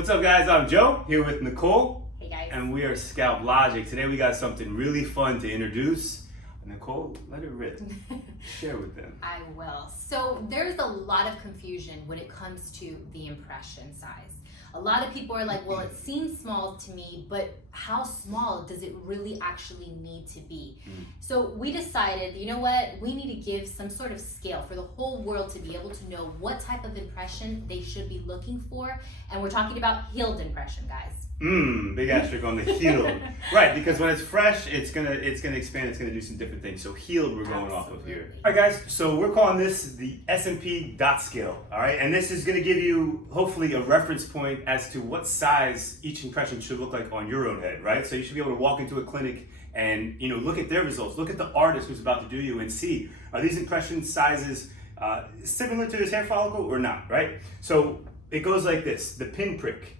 What's up, guys? I'm Joe, here with Nicole. Hey guys. And we are Scalp Logic. Today we got something really fun to introduce. Nicole, let it rip. Share with them. I will. So there's a lot of confusion when it comes to the impression size. A lot of people are like, well, it seems small to me, but how small does it really actually need to be? So we decided, you know what, we need to give some sort of scale for the whole world to be able to know what type of impression they should be looking for. And we're talking about healed impression, guys. Big asterisk on the healed. Right, because when it's fresh, it's gonna expand, it's gonna do some different things. So healed we're going off of here. All right, guys, so we're calling this the SMP Dot Scale, all right? And this is gonna give you, hopefully, a reference point as to what size each impression should look like on your own head, right? So you should be able to walk into a clinic and, look at their results, look at the artist who's about to do you and see, are these impression sizes similar to this hair follicle or not, right? So it goes like this, the pinprick.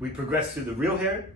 We progress through the real hair,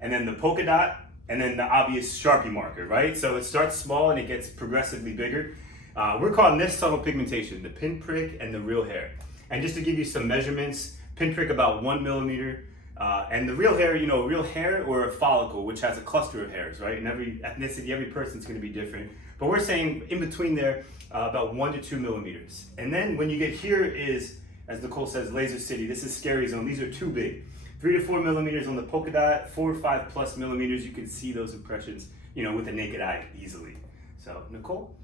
and then the polka dot, and then the obvious Sharpie marker, right? So it starts small and it gets progressively bigger. We're calling this subtle pigmentation, the pinprick and the real hair. And just to give you some measurements, pinprick about 1 millimeter, and the real hair, real hair or a follicle, which has a cluster of hairs, right? And every ethnicity, every person's gonna be different. But we're saying in between there, about 1 to 2 millimeters. And then when you get here is, as Nicole says, laser city. This is scary zone. These are too big. 3 to 4 millimeters on the polka dot, 4 or 5 plus millimeters. You can see those impressions, with the naked eye easily. So, Nicole?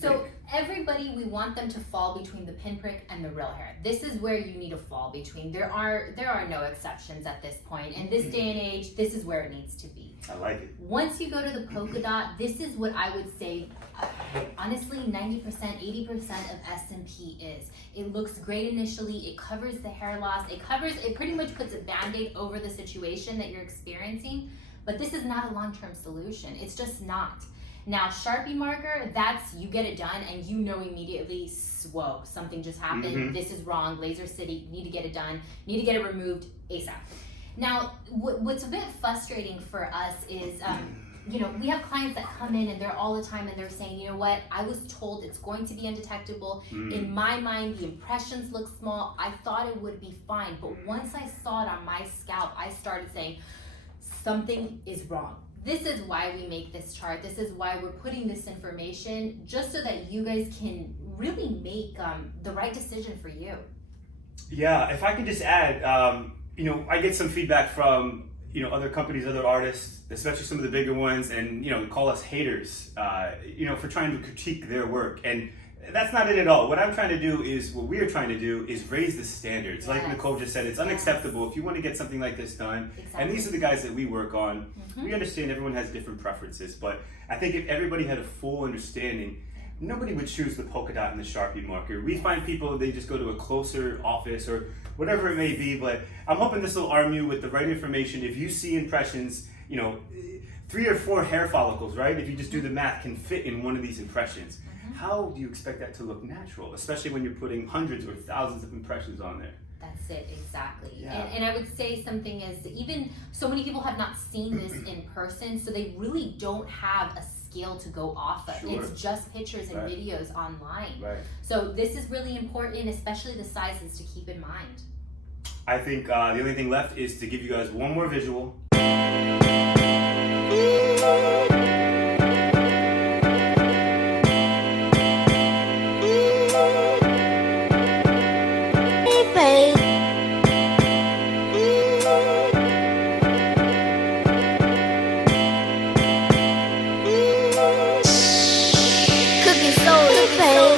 So everybody, we want them to fall between the pinprick and the real hair. This is where you need to fall between. There are no exceptions at this point. In this day and age, this is where it needs to be. I like it. Once you go to the polka dot, this is what I would say, honestly, 90%, 80% of SMP is. It looks great initially. It covers the hair loss. It pretty much puts a Band-Aid over the situation that you're experiencing. But this is not a long-term solution. It's just not. Now, Sharpie marker, that's, you get it done and you know immediately, whoa, something just happened. This is wrong. Laser City, need to get it done. Need to get it removed ASAP. Now, what's a bit frustrating for us is, we have clients that come in and they're all the time and they're saying, you know what, I was told it's going to be undetectable. In my mind, the impressions look small. I thought it would be fine. But once I saw it on my scalp, I started saying, something is wrong. This is why we make this chart. This is why we're putting this information, just so that you guys can really make the right decision for you. Yeah, if I could just add, I get some feedback from other companies, other artists, especially some of the bigger ones, and call us haters, for trying to critique their work. And that's not it at all. What we are trying to do is raise the standards. Like Nicole just said, it's unacceptable if you want to get something like this done. Exactly. And these are the guys that we work on. We understand everyone has different preferences, but I think if everybody had a full understanding, nobody would choose the polka dot and the Sharpie marker. We find people, they just go to a closer office or whatever it may be, but I'm hoping this will arm you with the right information. If you see impressions, 3 or 4 hair follicles, right? If you just do the math, can fit in one of these impressions. How do you expect that to look natural, especially when you're putting hundreds or thousands of impressions on there? That's it, exactly. Yeah. And I would say something is, even so many people have not seen this in person, so they really don't have a scale to go off of. Sure. It's just pictures and videos online. Right. So this is really important, especially the sizes, to keep in mind. I think the only thing left is to give you guys one more visual. Cookie soul,